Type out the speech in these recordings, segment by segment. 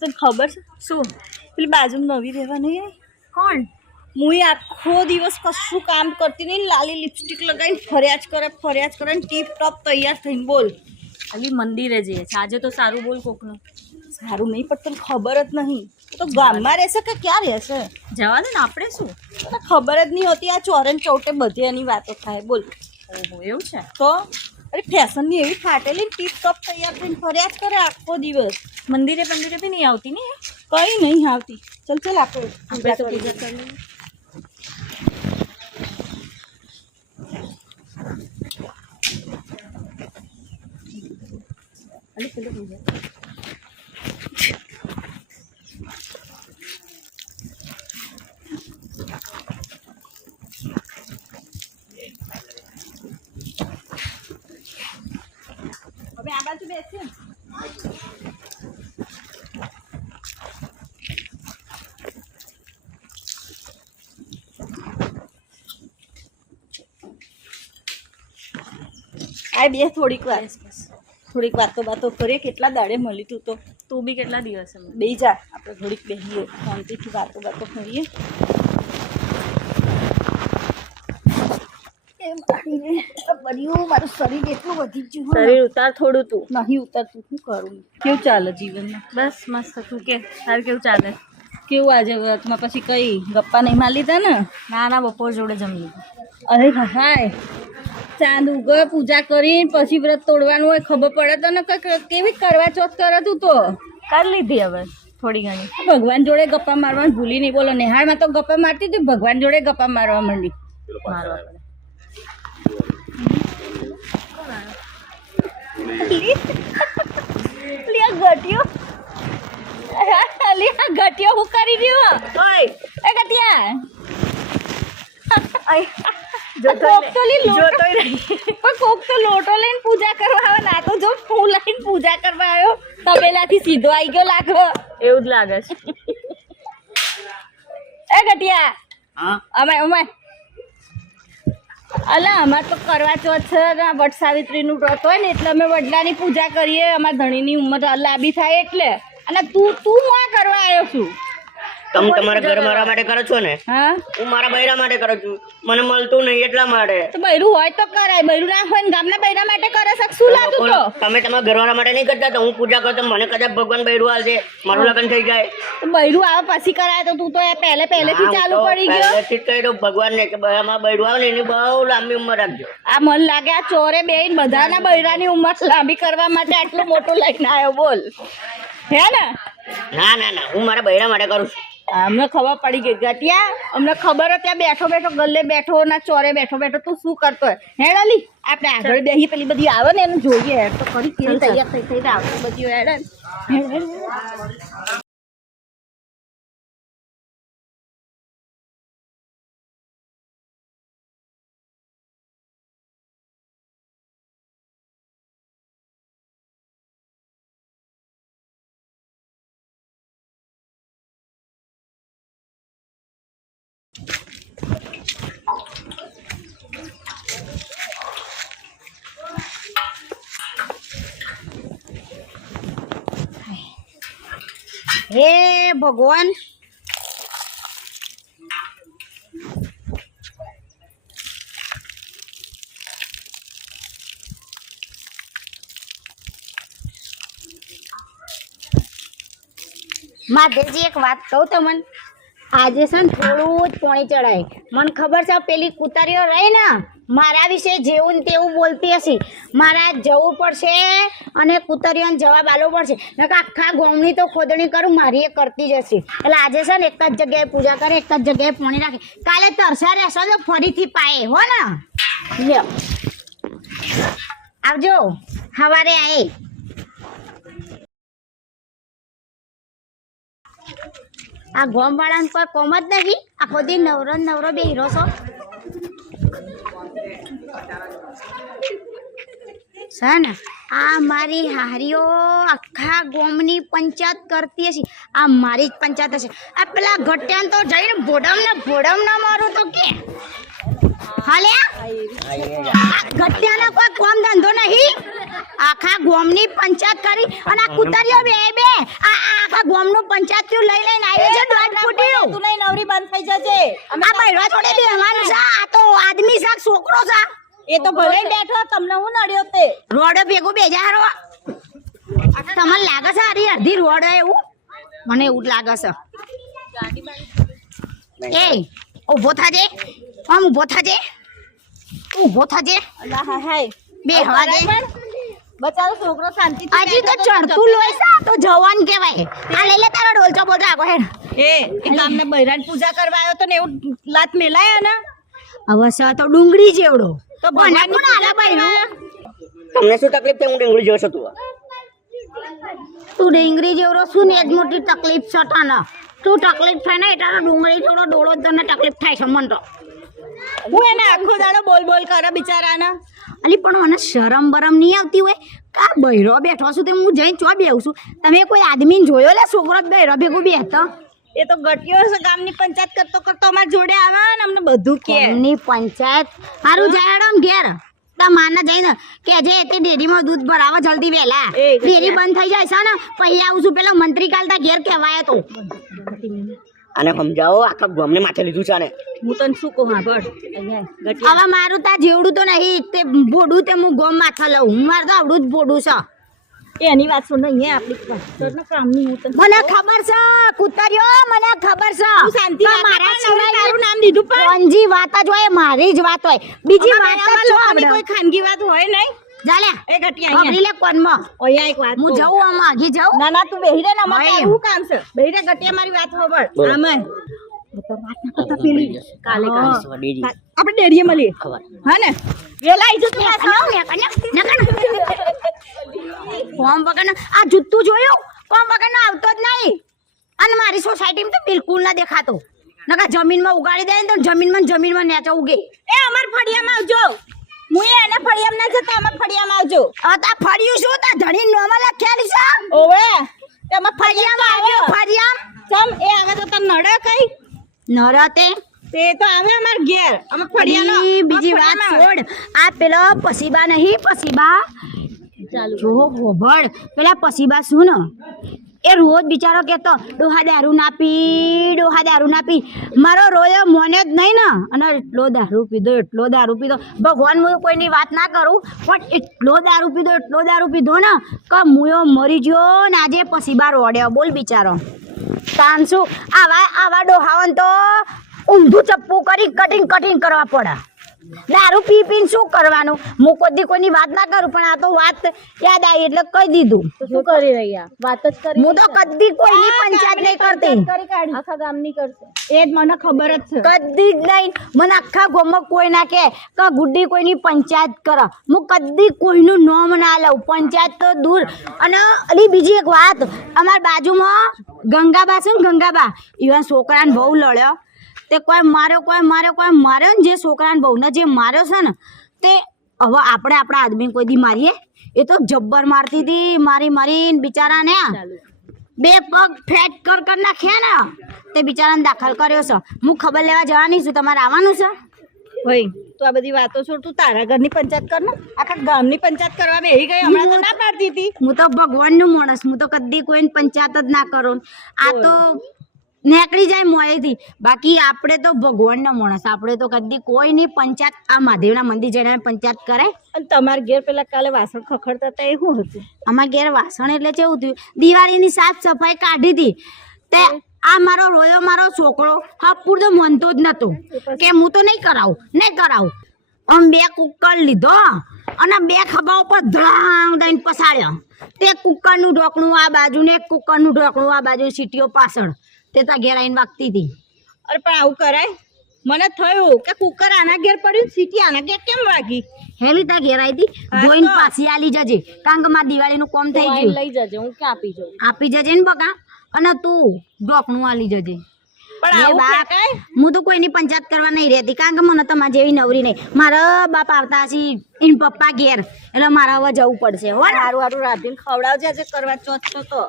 તને ખબર છે શું? પેલી બાજુમાં નવી રહેવા નહીં આવી? કોણ? હું આખો દિવસ કશું કામ કરતી નહીં, લાલી લિપસ્ટિક લગાવીને ફરિયાદ કરે ને ટીપ ટોપ તૈયાર થઈને બોલ. ખાલી મંદિરે જઈએ છે આજે તો. સારું બોલ કોકનું. સારું નહીં પણ તને ખબર જ નહીં. તો ગામમાં રહેશે કે ક્યાં રહેશે? જવા દે ને, આપણે શું. તને ખબર જ નહીં હોતી. આ ચોરે ને ચૌટે બધી એની વાતો થાય. બોલ. ઓહો, એવું છે? તો અરે ફેશનની એવી ફાટેલી ટીપ ટોપ તૈયાર થઈને ફરિયાદ કરે આખો દિવસ. મંદિરે બી નહીં આવતી ને? કઈ નહીં આવતી. ચલ આપણે તો પૂજા કરી લઈએ. હવે આ બાજુ બેસે. આ બે થોડીક વાતો કરીએ. કેટલા દાડે મળી તું બી કેટલા દિવસે બે જા. આપણે થોડીક બેસીએ, શાંતિથી વાતો કરીએ. મારું શરીર એટલું વધી ગયું. શરીર ઉતાર થોડું. તું નહીં ઉતરતું. શું કરું? કેવું ચાલે જીવનમાં? બસ મસ્ત. તું કે તારે કેવું ચાલે? કેવું આજે વ્રતમાં પછી કઈ ગપ્પા નહીં મારી લીધા ને? ના, બપોર જોડે જમી લીધું. અરે હાય, ચાંદ ઉગે પૂજા કરીને પછી વ્રત તોડવાનું હોય. ખબર પડે તો ને કેવી કરવા ચોથ કરે તું તો? કરી લીધી હવે થોડી ઘણી. ભગવાન જોડે ગપ્પા મારવાનું ભૂલી નહીં. બોલો, નેહાળમાં તો ગપ્પા મારતી હતી, ભગવાન જોડે ગપ્પા મારવા માંડી. મારવા પડે. ઘટિયો હું કરી રહ્યો? એ ઘટિયા કોક તો લોટો લઈને પૂજા કરવા આવે. ના તો જો ફૂલ લઈને પૂજા કરવા આવ્યો, તબેલાથી સીધો આવી ગયો લાગો. એવું જ લાગે છે. એ ઘટિયા, અમાય અલા અમારે તો કરવા ચોથ છે ને, વટ સાવિત્રીનું વ્રત હોય ને એટલે અમે વડલાની પૂજા કરીએ. અમારા ધણીની ઉંમર લાંબી થાય એટલે. અને તું આ કરવા આવ્યો છું? તમે તમારા ઘર મારા માટે કરો છો ને? હા, હું મારા બૈરા માટે કરું છું. મને મળતું નહીં એટલા માટે. તો બૈરું હોય તો કરાય. બૈરું ના હોય ને ગામના બૈરા માટે કરે છે. શું લાગતું તો? તમે તમારા ઘરવાળા માટે નહીં કરતા? તો હું પૂજા કરતો, મને કદાચ ભગવાન બૈરું હાલશે, મારું લગ્ન થઈ જાય તો બૈરું આવે પછી કરાય. તો તું તો એ પહેલેથી ચાલુ પડી ગયો. પહેલેથી જ કહી દઉં ભગવાન ને કે અમારા બૈરું આવે ને એની બહુ લાંબી ઉંમર રાખજો. આ મન લાગે આ ચોરે બેન બધાના બૈરાની ઉંમર લાંબી કરવા માટે આટલું મોટું લઈને આવ્યો. બોલ. હે ને? ના, હું મારા બૈરા માટે કરું છું. અમને ખબર પડી ગઈ ગટિયા. અમને ખબર હતી બેઠો ગલ્લે બેઠો ના ચોરે બેઠો તું શું કરતો હોય. હેડાલી આપણે આગળ બેસી પેલી બધી આવે ને એનું જોઈએ. હેડ તો ખરી કેવી તૈયાર થઈ આવતી બધી હેડ. હે ભગવાન, માધેજી એક વાત કહું તમને. આજે છે ને થોડું જ પોણી ચડાય. મને ખબર છે પેલી કુતરીઓ રહી ને મારા વિશે જેવું ને તેવું બોલતી હશે. મારા જવું પડશે અને કુતરીઓને જવાબ આપવો પડશે. નકર આખા ગામની તો ખોદણી કરું, મારી એ કરતી જ હશે. એટલે આજે છે ને એક જ જગ્યાએ પૂજા કરે, એક જ જગ્યાએ પોણી રાખે. કાલે તરસા રહેશો તો ફરીથી પાએ હો ને. લ્યો આવજો સવારે આએ. આ ગોમ વાળાને કોઈ કોમ જ નહીં. આખો દી નવરો બે હીરો છો છે ને. આ મારી હારીઓ આખા ગોમની પંચાયત કરતી હશે. આ મારી જ પંચાયત હશે. આ પેલા ઘટ્યાને તો જઈને ભોડમ ના મારું તો કે હાલે. આ ઘટ્યાના કોઈ કામ ધંધો નહીં. આખા ગામની પંચાયત કરી અને આ કુતરીઓ બે આ આખા ગામનું પંચાયત લઈ લઈને આવ્યો છે દોઢ ફૂટ્યું. તું નહીં નવરી બંધ થઈ જશે આ બૈરા જોડે બેહવાનું છે. આ તો આદમી છે છોકરો છે. એ તો ભલે બેઠો તમને હું નડ્યો તે રોડ ભેગું બેજારો તમને લાગે છે આરી અડધી રોડ એવું મને એવું જ લાગે છે. એ ઊભો થાજે આમ ઊભો થાજે ઊભો થાજે અલા હા હાય બે હવા દે. બચારો છોકરો શાંતિ હજી તો ચડતું લોહી છે આ તો જવાન કહેવાય. આ લઈ લે તારો ડોલચો બોલતો આગો હેડ. એ ગામને બૈરાન પૂજા કરવા આવ્યો તો ને એવું લાત મેલાયા ને હવે છે તો ડુંગળી જેવડો તો કોને કોણ આલા બૈરું? તમને શું તકલીફ છે? હું ડુંગળી જોઉં છું તું. તું ડુંગળી જેવડો શું ને જ મોટી તકલીફ છે તને. તું તકલીફ થાય ને એટલે ડુંગળી જેવડો ડોળો જ તને તકલીફ થાય છે મન તો. હું એને આખો દાડો બોલ બોલ કરે બિચારાના અલી પણ મને શરમ બરમ નહીં આવતી હોય કા બૈરો બેઠો છું તે હું જઈને ચો બેહું છું. તમે કોઈ આદમીને જોયો લે છોકરો જ બૈરો ભેગું બેહતો? એ તો ગટિયો છે ગામની પંચાયત કરતો કરતો અમારા જોડે આવે ને અમને બધું કે એમની પંચાયત હારું જાય ને ઘેર તા માના જઈને કે જે તે ડેરીમાં દૂધ ભરાવો જલ્દી વહેલા. એ ડેરી બંધ થઈ જાય છે ને પછી આવું છું પેલો મંત્રી કાલતા ઘેર કહેવાય તો. આને સમજાવો, આખા ગામને માથે લીધું છે આને. હું તને શું કહું હા બળ ગટિયા હવે મારું તા જેવડું તો નહીં તે બોડું તે હું ગોમ માથા લઉં. મારું તો આવડું જ બોડું છે. એની વાત સુન અહીંયા આપણી વાત કામની હું તને મને ખબર છે કુતરીઓ મને ખબર છે. તું શાંતિ તો રાખ, મારા પણ સિવાય તારું નામ લીધું પણ કોણજી વાત જ હોય મારી જ વાત હોય બીજી વાત જ છો લોકોની આપણે. કોઈ ખાનગી વાત હોય નહીં જાલે એ ગટિયા અગરી લે કોનમાં અહીંયા એક વાત હું કહું. જાઉં આમાં આગી જાઉં. ના ના તું બેહી રે ને અમારે હોય. શું કામ છે બેહી રે ગટિયા મારી વાત હોબળ બોલો. આમાં કાલે હા. ડેરી આપણે ડેરીએ મળીએ ખબર. હા ને વેલા આવી જશે કોમ વગરનો આ જુત્તું જોયું કોમ વગરનો આવતો જ નહીં. અને મારી સોસાયટીમાં તો બિલકુલ ના દેખાતો. નકા જમીનમાં ઉગાડી દે ને તો જમીનમાં નેચો ઉગે. એ અમાર ફળિયામાં આવજો હું એને ફળિયામાં ના જતા અમાર ફળિયામાં આવજો હવે તા ફર્યું શું તા ધણી નોમાં લખેલી છે ઓવે તે અમાર ફળિયામાં આવ્યો ફરિયામ ચમ એ આવે તો તને નડે કઈ નરતે તે તો આવે અમાર ઘેર અમાર ફળિયાનો બીજી વાત છોડ. આ પેલો પસીબા નહીં પસીબા જો હોભળ પેલા પસીબા શું ને એ રોજ બિચારો કહેતો ડોહા દારૂ ના પી. મારો રોયો મોને જ નહીં ને અને એટલો દારૂ પીધો ભગવાન હું કોઈની વાત ના કરું પણ એટલો દારૂ પીધો ને કે મુયો મરી ગયો ને આજે પસીબા રોડ્યો બોલ બિચારો. તાન શું આવા ડોહાવન તો ઊંધું ચપ્પુ કરી કટિંગ કરવા પડે. દારૂ પીને શું કરવાનું? હું કોઈની વાત ના કરું પણ આ તો વાત યાદ આવી એટલે કહી દીધું. શું કરી રહ્યા વાત જ કરી હું તો કદી કોઈની પંચાયત નહીં કરતી. આખા ગામની કરશે એ જ મને ખબર જ છે કદી જ નહીં. મને આખા ગામમાં કોઈ ના કે ગુડ્ડી કોઈની પંચાયત કરે. હું કદી કોઈનું નામ ના લઉં. પંચાયત તો દૂર. અને અલી બીજી એક વાત અમારા બાજુમાં ગંગાબા છે ને ગંગાબા એવા છોકરાને બહુ લડ્યો તે કોઈ માર્યો ને જે છોકરાને બહુને જે માર્યો છે ને તે હવે આપણે આપણા આદમી કોઈ દી મારીએ એ તો જબ્બર મારતી હતી મારી બિચારાને બે પગ ફેટ કર નાખ્યા ને તે બિચારાને દાખલ કર્યો છે. હું ખબર લેવા જવાની છું. તમારે આવવાનું છે? ભાઈ તું આ બધી વાતો છોડ તું તારા ઘરની પંચાયત કર ને આખા ગામની પંચાયત કરવા બેહી ગઈ હમણાં તો ના પાડતી હતી હું તો ભગવાનનું માણસ. હું તો કદી કોઈને પંચાયત જ ના કરું. આ તો નીકળી જાય મોડેથી. બાકી આપણે તો ભગવાનનો માણસ. આપણે તો કદી કોઈની પંચાયત આ મહાદેવના મંદિર જઈને પંચાયત કરે. અને તમારા ઘેર પેલા કાલે વાસણ ખખડતા હતા એ શું હતું અમારા ઘેર વાસણ એટલે કેવું થયું દિવાળીની સાફ સફાઈ કાઢી હતી તે આ મારો રોયો મારો છોકરો હપુર તો મનતો જ નતો કે હું તો નહીં કરાવું. આમ બે કુકર લીધો અને બે ખભા ઉપર ધડાંગ દઈને પસાડ્યો. તે કુકરનું ઢોકણું આ બાજુ ને એક કુકરનું ઢોકણું આ બાજુ સીટીઓ પાછળ તે તા ઘેર આવીને વાગતી હતી. અરે પણ આવું કરાય મને થયું કે કુકર આના ઘેર પડ્યું સીટી આના ઘેર કેમ વાગી હેલી તા ઘેર આવી હતી જોઈને પાછી આલી જજે કારણ કે મારા દિવાળીનું કોમ થઈ ગયું. લઈ જજે હું ક્યાં આપી જાઉં આપી જજે ને બકા અને તું ઢોકણું આલી જજે. પણ એ આવું બા, ફેંકાય? હું તો કોઈની પંચાયત કરવા નહીં રહેતી કારણ કે મને તમારા જેવી નવરી નહીં. મારા બાપ આવતા હશે એન પપ્પા ઘેર એટલે મારે હવે જવું પડશે હો ને. સારું રાધીને ખવડાવજે આજે કરવા ચોથ તો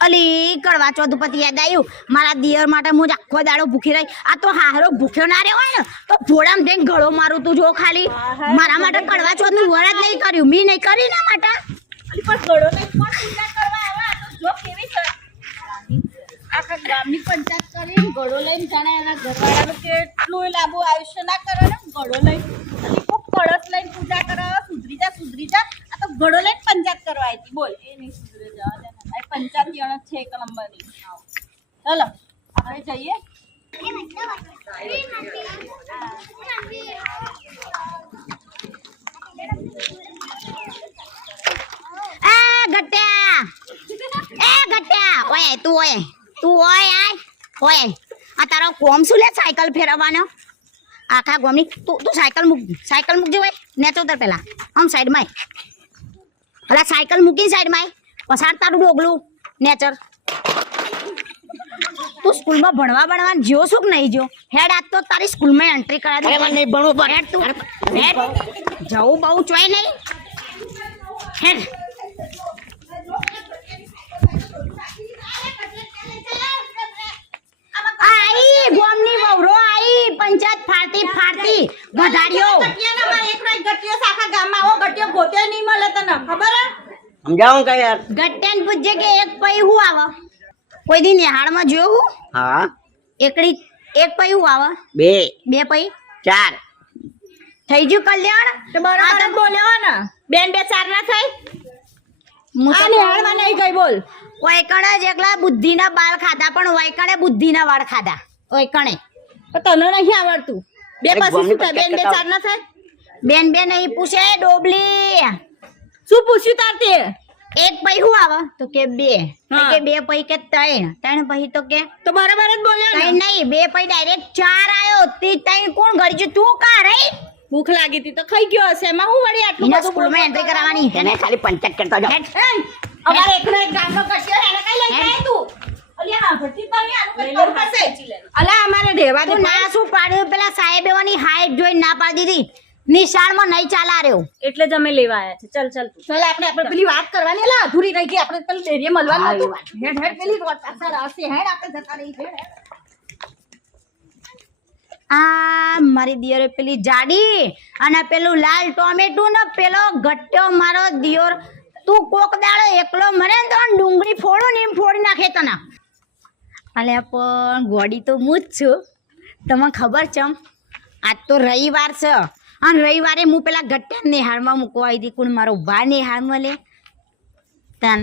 અલી કડવા ચોથ ઉપરથી યાદ આવ્યું મારા દિયર માટે હું જ આખો દાડો ભૂખી રહી આ તો હારો ભૂખ્યો ના રહ્યો હોય ને તો ફોડામ જઈને ગળો મારું તું જો ખાલી મારા માટે કડવા ચોથ નું વરત નહીં કર્યું મી નહીં કરી ના માટે અલી પણ ગળો નહીં પણ પૂજા કરવા આવા આ તો જો કેવી છે આખા ગામની પંચાયત કરીને ગળો લઈને જાણે એના ઘરવાળાનું કેટલું લાંબુ આયુષ્ય ના કરે ને ગળો લઈને અલી કોક કળશ લઈને પૂજા કરે સુધરી જા આ તો ગળો લઈને પંચાયત કરવા આવી હતી બોલ એ નહીં સુધરે જા આ પંચાયત જણ છે એક નંબરની ચલો આપણે જઈએ ગટ્યા ઓય તું ઓય ઓય આ તારો કોમ શું લે સાયકલ ફેરવવાનો આખા ગોમની તું સાયકલ મૂકજે હોય નેચો ઉતર પેલા આમ સાઈડમાં અલા સાયકલ મૂકી સાઈડમાં પસાર તારું ડોગલું નેચર તું સ્કૂલમાં ભણવા જ્યો શું કે નહીં જો હેડ આજ તો તારી સ્કૂલમાં એન્ટ્રી કરા દે મને નહીં ભણવું પણ હેડ તું હેડ જવું બહુ ચોય નહીં હેડ આઈ ગોમની વવરો આઈ પંચાયત ફાડતી વધાર્યો ગટિયો આખા ગામમાં આવો ગટિયો ગોતે નહીં મળે તને ખબર હે સમજાવું કે યાર ગટ્યાને પૂછજે કે એક પૈ હું આવે કોઈ દી નિહાળમાં જોયું હા એકડી એક પૈ હું આવે બે પૈ 4 થઈ ગયું કલ્યાણ તો બરાબર જ બોલ્યો ને બેન બે ચાર ના થઈ આ નિહાળમાં નહીં ગઈ બોલ વૈકણે જ એકલા બુદ્ધિના બાળ ખાધા પણ વૈકણે બુદ્ધિના વાળ ખાધા વૈકણે તો તને નહીં આવડતું બે અરે પછી શું ગમે થાય બેન બે પંચાયત ચાર ના થાય બેન નહીં પૂછે ડોબલી શું પૂછ્યું તાર તે એક પૈ હું આવે તો કે બે તો હા. કે બે પૈ કે ત્રણ પૈ તો કે તો બરાબર જ બોલ્યો ને ત્રણ નહીં બે પૈ ડાયરેક્ટ 4 આયો તે ત્રણ કોણ ગળ્યું તું કા રહી ભૂખ લાગી હતી તો ખાઈ ગયો હશે એમાં હું વળી આટલું એના બધું સ્કૂલમાં એન્ટ્રી કરાવવાની એને ખાલી પંચાયત કરતા જાઓ અમારે એકનો એક ગામનો કશ્યો એને કઈ લઈ જાય તું અલ્યા હા ભરતી તો આનું કઈ કરું પડશે અલા અમારે રહેવા દે તું ના શું પાડ્યું પેલા સાહેબેવાની હાઈટ જોઈને ના પાડી દીધી નિશાળમાં નહીં ચાલા રહ્યો એટલે જ અમે લેવા આવ્યા છે ચલ ચલ તું ચલ આપણે પેલી વાત કરવાની એલા અધૂરી રહી ગઈ આપણે પેલી ડેરીએ મળવાનું હતું હેડ હેડ પેલી રોડ પાછળ આવશે હેડ આપણે જતા રહી હેડ આ મારી દિયરે પેલી જાડી અને પેલું લાલ ટોમેટું ને પેલો ગટ્યો મારો દિયોર તું કોક દાડો એકલો મરે ને તો ડુંગળી ફોડું ને એમ ફોડી નાખે તને અલ્યા પણ ગોડી તો હું જ છું તમને ખબર છે આજ તો રવિવાર છે અને રવિવારે હું પેલા ગટ્યા નિહાળમાં મૂકવા આવી હતી કોણ મારો ભા નિહાળમાં લે તન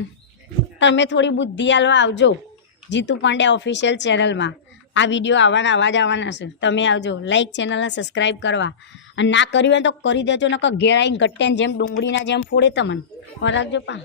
તમે થોડી બુદ્ધિ આલવા આવજો જીતુ પાંડ્યા ઓફિશિયલ ચેનલમાં આ વિડીયો આવવાના છે તમે આવજો લાઈક ચેનલને સબસ્ક્રાઈબ કરવા અને ના કર્યું હોય તો કરી દેજો નકર ઘેર આવીને ગટ્યાને જેમ ડુંગળીના જેમ ફોડે તમને રાખજો પા